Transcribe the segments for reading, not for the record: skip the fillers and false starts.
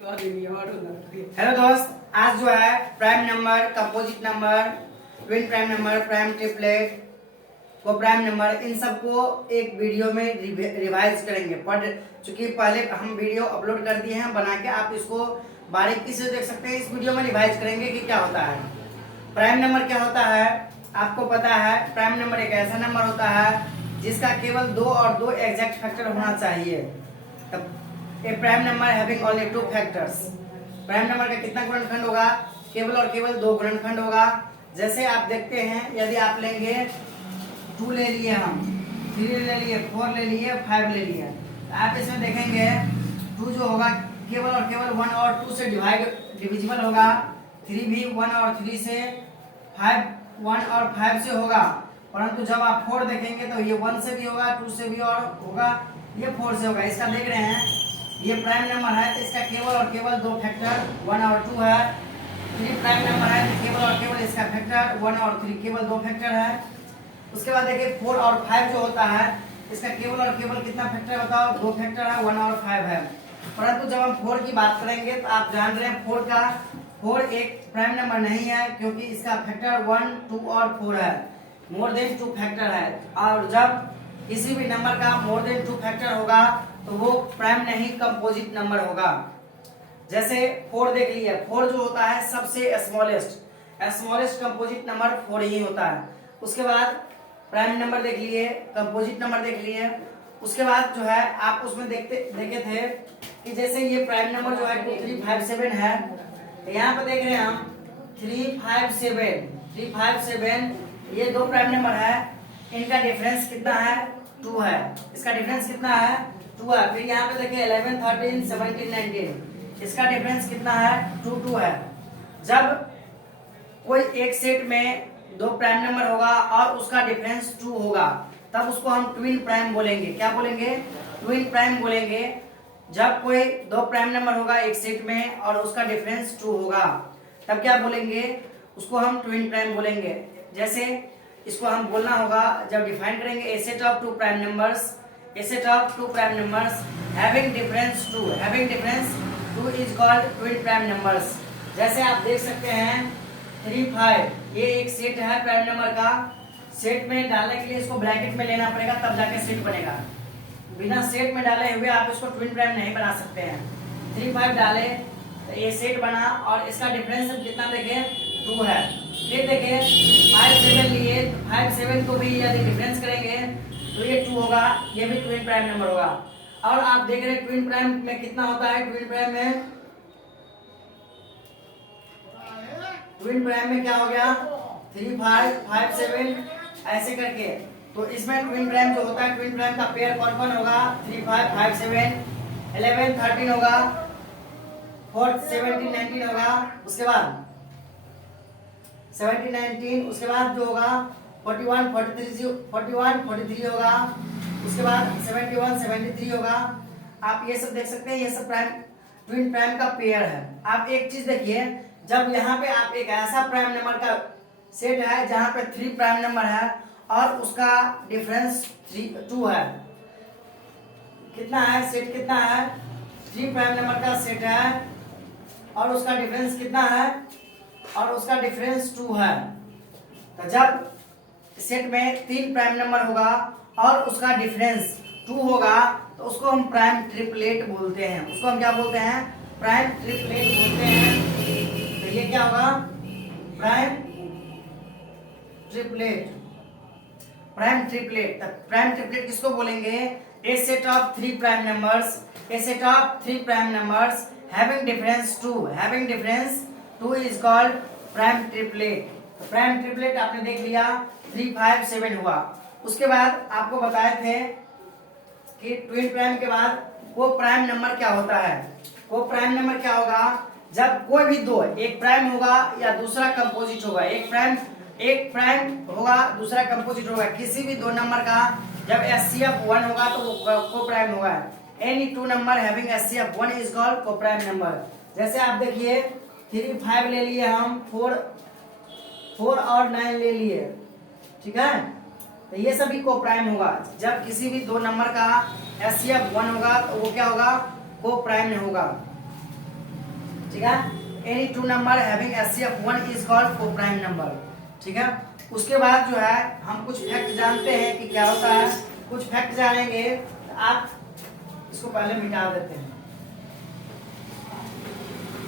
Hello दोस्त, आज जो है prime number, composite number, twin prime number, prime triplet, को प्राइम नंबर, इन सबको एक वीडियो में रिवाइज करेंगे। पढ़ चूंकि पहले हम वीडियो अपलोड कर दिए हैं बना के, आप इसको बारीकी से देख सकते हैं। इस वीडियो में रिवाइज करेंगे कि क्या होता है प्राइम नंबर, क्या होता है। आपको पता है प्राइम नंबर एक ऐसा नंबर होता है जिसका केवल दो और दो एग्जैक्ट फैक्टर होना चाहिए। तब a prime number having only two factors. Prime number का कितना गुणनखंड होगा? केवल और केवल दो गुणनखंड होगा। जैसे आप देखते हैं, यदि आप लेंगे 2 ले लिए, हम 3 ले लिए, 4 ले लिए, 5 ले लिए, तो आप इसमें देखेंगे 2 जो होगा केवल और केवल 1 और 2 से डिविजिबल होगा। 3 भी 1 और 3 से, 5 1 और 5 से होगा। परंतु जब आप 4 देखेंगे तो ये 1 से भी होगा, 2 से भी और होगा, ये 4 से होगा। इसका देख रहे हैं ये प्राइम नंबर है तो इसका केवल और केवल दो फैक्टर 1 और 2 है। 3 प्राइम नंबर है तो केवल और केवल इसका फैक्टर 1 और 3 केवल दो फैक्टर है। उसके बाद देखिए 4 और 5 जो होता है इसका केवल और केवल कितना फैक्टर बताओ? दो फैक्टर है, 1 और 5 है। परंतु जब हम 4 की बात करेंगे तो आप जान रहे हैं 4 एक प्राइम नंबर नहीं है, क्योंकि इसका फैक्टर 1 2 और 4 है, मोर देन 2 फैक्टर है। और जब किसी भी नंबर का मोर देन 2 फैक्टर होगा तो वो प्राइम नहीं कंपोजिट नंबर होगा। जैसे 4 देख लिया, 4 जो होता है सबसे स्मॉलेस्ट कंपोजिट नंबर 4 ही होता है। उसके बाद प्राइम नंबर देख लिए, कंपोजिट नंबर देख लिए। उसके बाद जो है आप उसमें देखे थे कि जैसे ये प्राइम नंबर जो है 2 3 5 7 है, तो यहाँ पे देख रहे हैं हम 3 5 7 ये दो प्राइम नंबर है। इनका डिफरेंस कितना है? 2 है। इसका डिफरेंस कितना है? 2 है। फिर यहाँ पे देखिए 11 13 17 19, इसका डिफरेंस कितना है? 2 2 है। जब कोई एक सेट में दो प्राइम नंबर होगा और उसका डिफरेंस 2 होगा, तब उसको हम ट्विन प्राइम बोलेंगे। क्या बोलेंगे? ट्विन प्राइम बोलेंगे। जब कोई दो प्राइम नंबर होगा एक सेट में और उसका डिफरेंस 2 होगा, तब क्या बोलेंगे? उसको हम ट्विन प्राइम बोलेंगे। जैसे इसको हम बोलना होगा, जब डिफाइन करेंगे, a set of two prime numbers having difference 2 is called twin prime numbers। जैसे आप देख सकते हैं 3 5 ये एक सेट है प्राइम नंबर का। सेट में डालने के लिए इसको ब्रैकेट में लेना पड़ेगा, तब जाके सेट बनेगा। बिना सेट में डाले हुए आप इसको ट्विन प्राइम नहीं बना सकते हैं। 3 5 डाले तो ये सेट बना और इसका डिफरेंस कितना देखे? 2 है। फिर देखे 5 7 लिए, 5 7 को भी यदि डिफरेंस करेंगे तो ये 2 होगा, ये भी ट्विन प्राइम नंबर होगा। और आप देख रहे हैं ट्विन प्राइम में कितना होता है? ट्विन प्राइम में क्या हो गया? 3 5 5 7 ऐसे करके। तो इसमें ट्विन प्राइम जो होता है, ट्विन प्राइम का पेयर कौन कौन होगा? 3 5 5 7 11 13 होगा, 4 17 19 होगा। उसके बाद 17 19, उसके बाद जो होगा 41 43 होगा। उसके बाद 71 73 होगा। आप ये सब देख सकते हैं, ये सब ट्विन प्राइम का पेयर है। आप एक चीज देखिए, जब यहाँ पे आप एक ऐसा प्राइम नंबर का सेट है जहाँ पे 3 प्राइम नंबर है और उसका डिफरेंस 2 है। कितना है सेट? कितना है? 3 प्राइम नंबर का सेट है और उसका डिफरेंस कितना है? और उसका डिफरेंस 2 है। तो जब सेट में 3 प्राइम नंबर होगा और उसका डिफरेंस 2 होगा तो उसको हम प्राइम ट्रिपलेट बोलते हैं। उसको हम क्या बोलते हैं? प्राइम ट्रिपलेट बोलते हैं। तो ये क्या होगा? Prime triplet. प्राइम ट्रिपलेट किसको बोलेंगे? A set of 3 prime numbers having difference 2 is called prime triplet. Prime triplet आपने देख लिया, 3 5 7 हुआ। उसके बाद आपको बताए थे कि ट्विन प्राइम के बाद को प्राइम नंबर क्या होता है? को प्राइम नंबर क्या होगा? जब कोई भी दो, एक प्राइम होगा या दूसरा कंपोजिट होगा। एक प्राइम होगा, दूसरा कंपोजिट होगा। किसी भी दो नंबर का जब HCF 1 होगा तो वो को प्राइम होगा। Any 2 number having HCF 1 is called को प्राइम नंबर। जैसे आप देखिए 3 5 ले लिए हम, 4 और 9 ले लिए, ठीक है। तो ये सभी को प्राइम होगा। जब किसी भी दो नंबर का HCF 1 होगा तो वो क्या होगा? को प्राइम होगा। ठीक है। Any two number having HCF 1 is called को प्राइम नंबर, ठीक है। उसके बाद जो है हम कुछ फैक्ट जानते हैं कि क्या होता है, कुछ फैक्ट जानेंगे। आप इसको पहले मिटा देते हैं।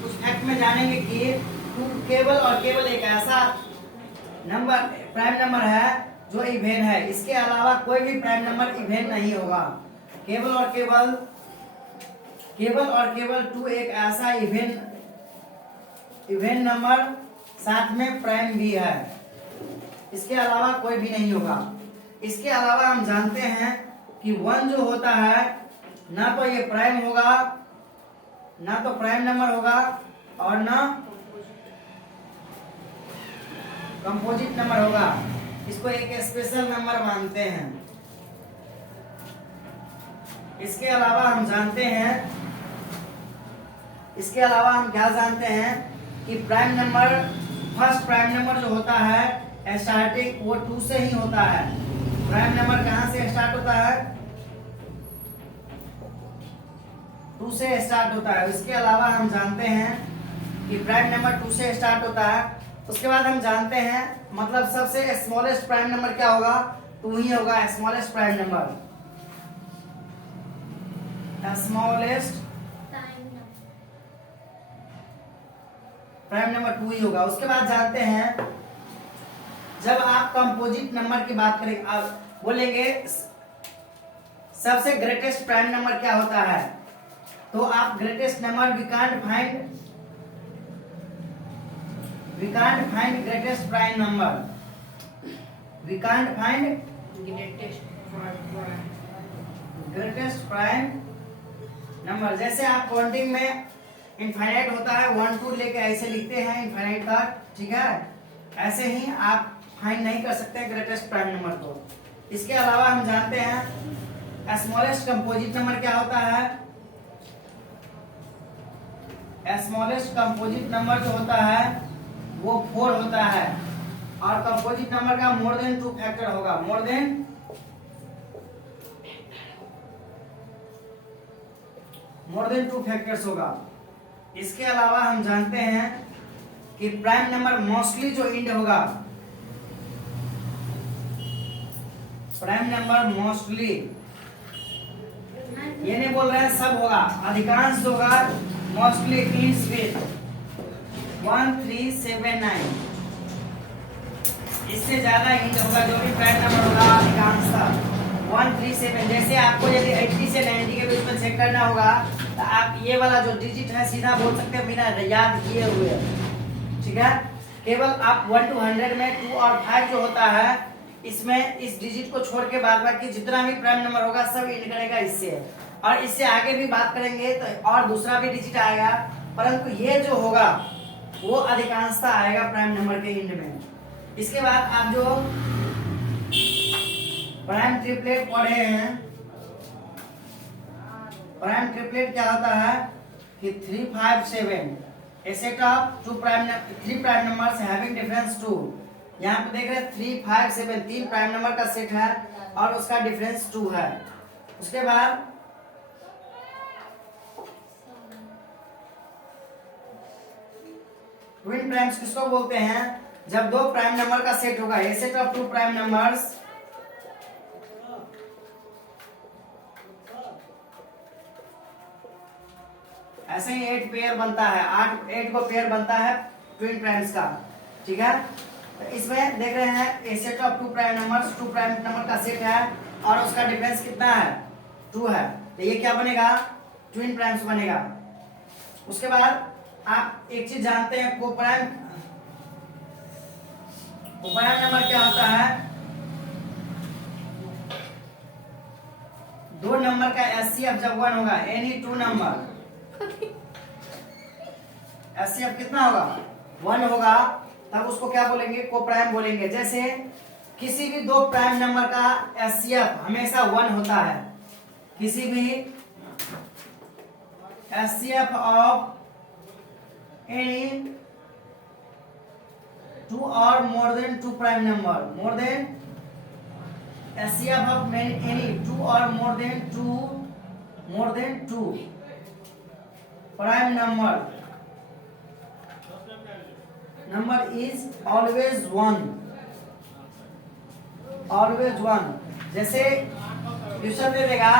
कुछ फैक्ट में जानेंगे कि केवल और केवल एक ऐसा नंबर प्राइम नंबर है जो इवेन है, इसके अलावा कोई भी प्राइम नंबर इवेन नहीं होगा। केवल और केवल 2 एक ऐसा इवेन नंबर साथ में प्राइम भी है, इसके अलावा कोई भी नहीं होगा। इसके अलावा हम जानते हैं कि 1 जो होता है ना तो ये प्राइम होगा, ना तो प्राइम नंबर होगा और ना कंपोजिट नंबर होगा। इसको एक स्पेशल नंबर मानते हैं। इसके अलावा हम क्या जानते हैं कि prime number, first prime number जो होता है स्टार्टिंग वो 2 से ही होता है। प्राइम नंबर कहां से स्टार्ट होता है? 2 से स्टार्ट होता है। इसके अलावा हम जानते हैं कि प्राइम नंबर 2 से स्टार्ट होता है। उसके बाद हम जानते हैं मतलब सबसे स्मॉलेस्ट प्राइम नंबर क्या होगा? 2 ही होगा smallest prime number. Smallest prime number 2 ही होगा। उसके बाद जानते हैं जब आप कंपोजिट नंबर की बात करेंगे, आप बोलेंगे सबसे ग्रेटेस्ट प्राइम नंबर क्या होता है, तो आप greatest number we can't find greatest prime number, we can't find greatest prime number. जैसे आप काउंटिंग में इनफाइनाइट होता है 1 2 लेके ऐसे लिखते हैं इनफाइनाइट का, ठीक है, ऐसे ही आप फाइंड नहीं कर सकते ग्रेटेस्ट प्राइम नंबर को। इसके अलावा हम जानते हैं स्मॉलेस्ट कंपोजिट नंबर क्या होता है? स्मॉलेस्ट कंपोजिट नंबर जो होता है वो 4 होता है और कंपोजिट नंबर का मोर देन 2 फैक्टर होगा, मोर देन 2 फैक्टर्स होगा। इसके अलावा हम जानते हैं कि प्राइम नंबर मोस्टली जो इंड होगा, प्राइम नंबर मोस्टली, ये नहीं बोल रहे हैं सब होगा, अधिकांश होगा मोस्टली इंड्स विद 1 3 7 9। इससे ज्यादा इंड होगा जो भी प्राइम नंबर होगा अधिकांशतः 1 3 7। जैसे आपको यदि 80 से 90 के बीच में चेक करना होगा तो आप ये वाला जो डिजिट है सीधा बोल सकते हैं बिना याद किए हुए, ठीक है। केवल आप 1 to 100 में 2 और 5 जो होता है इसमें इस डिजिट को छोड़ के बाद बाकी जितना भी प्राइम नंबर होगा सब इंड करेगा इससे, और इससे आगे भी बात करेंगे तो और दूसरा भी डिजिट आएगा, परंतु ये जो होगा वो अधिकांशतः आएगा प्राइम नंबर के इंड में। इसके बाद आप जो प्राइम ट्रिपलेट पढ़े हैं, प्राइम ट्रिपलेट क्या होता है कि 3 5 7 a set of 3 prime numbers having difference 2। यहाँ पे देख रहे हैं 3 5 7 3 प्राइम नंबर का सेट है और उसका डिफरेंस 2 है। उसके बाद ट्विन प्राइम्स किसको बोलते हैं? जब 2 प्राइम नंबर का सेट होगा, ए सेट ऑफ 2 प्राइम नंबर्स ऐसे ही 8 पेयर बनता है, 8 को पेयर बनता है ट्विन प्राइम्स का, ठीक है। तो इसमें देख रहे हैं a set of 2 prime numbers, 2 prime number का सेट है और उसका डिफरेंस कितना है? 2 है, तो ये क्या बनेगा? ट्विन प्राइम्स बनेगा। उसके बाद आप एक चीज जानते हैं कोप्राइम नंबर क्या होता है? 2 नंबर का एचसीएफ जब 1 होगा, एनी 2 नंबर एचसीएफ कितना होगा? 1 होगा, तब उसको क्या बोलेंगे? कोप्राइम बोलेंगे। जैसे किसी भी 2 प्राइम नंबर का एचसीएफ हमेशा 1 होता है, किसी भी एचसीएफ ऑफ एनी 2 और more than 2 prime number, more than HCF of any 2 और more than 2 prime number number is always one, always one. जैसे क्वेश्चन दे देगा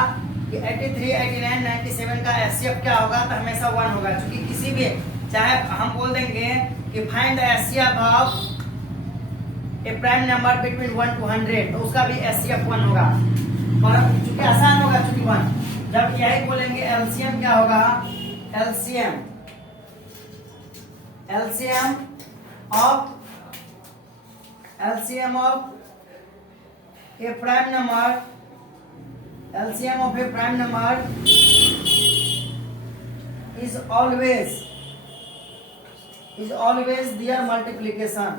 कि 83, 89, 97 का एचसीएफ क्या होगा, तो हमेशा 1 होगा। क्योंकि किसी भी, चाहे हम बोल देंगे कि find the HCF of a prime number between 1 to 100, तो उसका भी एचसीएफ 1 होगा। और चूंकि आसान होगा, चूंकि 1, जब यही बोलेंगे एलसीएम क्या होगा, LCM, LCM of a prime number, LCM of a prime number is always their multiplication।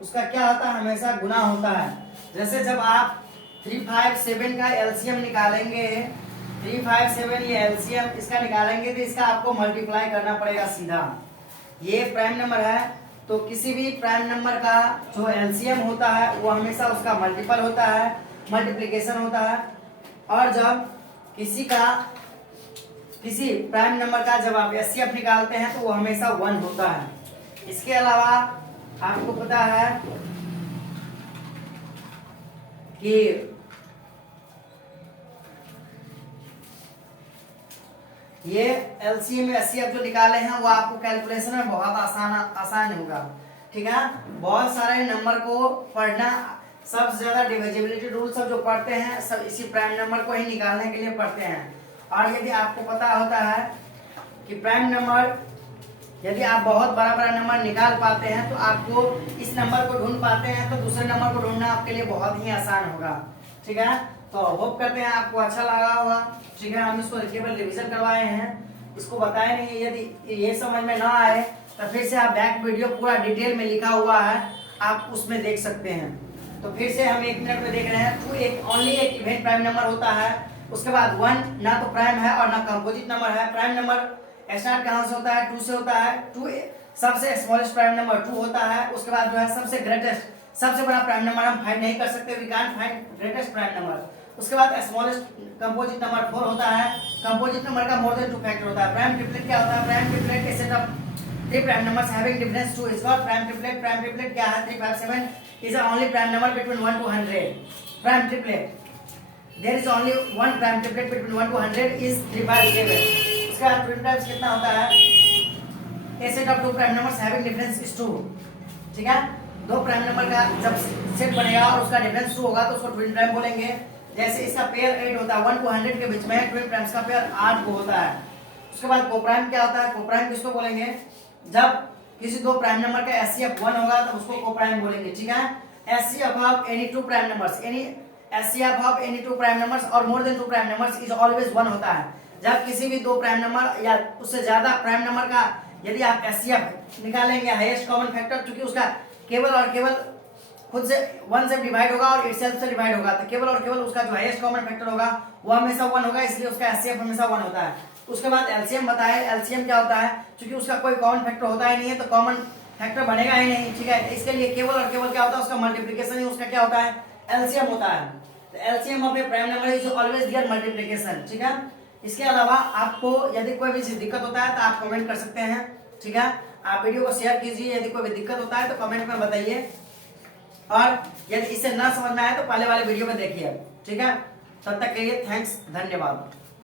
उसका क्या होता है, हमेशा गुना होता है। जैसे जब आप 357 का एलसीएम निकालेंगे, 357 ये एलसीएम इसका निकालेंगे, तो इसका आपको मल्टीप्लाई करना पड़ेगा सीधा। ये प्राइम नंबर है, तो किसी भी प्राइम नंबर का जो एलसीएम होता है वो हमेशा उसका मल्टीपल होता है, मल्टीप्लिकेशन होता है। और जब किसी प्राइम नंबर का जब आप एचसीएफ निकालते हैं तो वो हमेशा 1 होता है। इसके अलावा आपको पता है कि ये एलसीएम एचसीएफ जो निकाले हैं वो आपको कैलकुलेशन में बहुत आसान होगा। ठीक है, बहुत सारे नंबर को पढ़ना, सबसे ज्यादा डिविजिबिलिटी रूल सब जो पढ़ते हैं सब इसी प्राइम नंबर को ही निकालने के लिए पढ़ते हैं। और यदि आपको पता होता है कि प्राइम नंबर, यदि आप बहुत बड़ा बड़ा नंबर निकाल पाते हैं तो आपको इस नंबर को ढूंढ पाते हैं, तो दूसरे नंबर को ढूंढना आपके लिए बहुत ही आसान होगा। ठीक है, तो होप करते हैं आपको अच्छा लगा होगा। ठीक है, हम इसको केवल रिवीजन करवाए हैं, इसको बताए नहीं। यदि ये समझ में ना आए तो फिर से आप बैक वीडियो पूरा डिटेल में लिखा हुआ है, आप उसमें देख सकते हैं। तो फिर से हम 1 मिनट में देख रहे हैं। 2 ओनली एक इवेंट प्राइम नंबर होता है, उसके बाद 1 ना तो प्राइम है और ना कंपोजिट नंबर है। प्राइम नंबर स्टार्ट कहां से होता है, 2 से होता है। 2 सबसे स्मॉलेस्ट प्राइम नंबर 2 होता है। उसके बाद जो है सबसे ग्रेटेस्ट, सबसे बड़ा प्राइम नंबर हम फाइंड नहीं कर सकते, we can't find greatest prime number. उसके बाद स्मॉलेस्ट कंपोजिट नंबर 4 होता है। कंपोजिट नंबर का मोर देन 2 फैक्टर होता है। प्राइम ट्रिपलेट क्या होता है, prime triplet a set of 3 prime numbers having difference 2 is called prime triplet. Prime triplet क्या है, 357 is only prime number between 1 to 100। Prime triplet, there is only one prime triplet between 1 to 100 is 357। उसके बाद twin primes कितना होता है, a set of 2 prime numbers having difference is 2। ठीक है, 2 prime number का जब सेट बनेगा और उसका डिफरेंस 2 होगा तो उसको ट्विन प्राइम बोलेंगे। जैसे इसका पेयर 8 होता है, 1 to 100 के बीच में ट्विन प्राइम्स का पेयर 8 को होता है। उसके बाद कोप्राइम क्या होता है, कोप्राइम किसको बोलेंगे, जब किसी 2 प्राइम नंबर का एचसीएफ 1 होगा तो उसको कोप्राइम बोलेंगे। ठीक है, HCF of any 2 prime numbers, HCF of any 2 prime numbers और more than 2 prime numbers is always 1 होता है। जब किसी भी 2 प्राइम नंबर या उससे ज्यादा प्राइम नंबर का यदि आप एचसीएफ निकालेंगे, हाईएस्ट कॉमन फैक्टर, क्योंकि उसका केवल और केवल खुद से 1 से डिवाइड होगा और इटसेल्फ से डिवाइड होगा, तो केवल और केवल उसका जो हाईएस्ट कॉमन फैक्टर होगा वो हमेशा 1 होगा, इसलिए उसका एचसीएफ हमेशा 1 होता है। उसके बाद एलसीएम बताए, एलसीएम क्या होता है, क्योंकि उसका कोई कॉमन फैक्टर होता ही नहीं है तो कॉमन फैक्टर बनेगा ही नहीं। ठीक है, इसके लिए केवल और केवल क्या होता है, उसका मल्टीप्लिकेशन ही उसका क्या होता है, एलसीएम होता है। तो LCM of a prime number is always their multiplication. ठीक है, इसके अलावा आपको यदि कोई भी चीज दिक्कत होता है तो आप कमेंट कर सकते हैं। ठीक है, आप वीडियो को शेयर कीजिए, यदि कोई भी दिक्कत होता है तो कमेंट में बताइए, और यदि इसे ना समझ में आए तो पहले वाले वीडियो में देखिए। ठीक है, तब तक के लिए थैंक्स, धन्यवाद।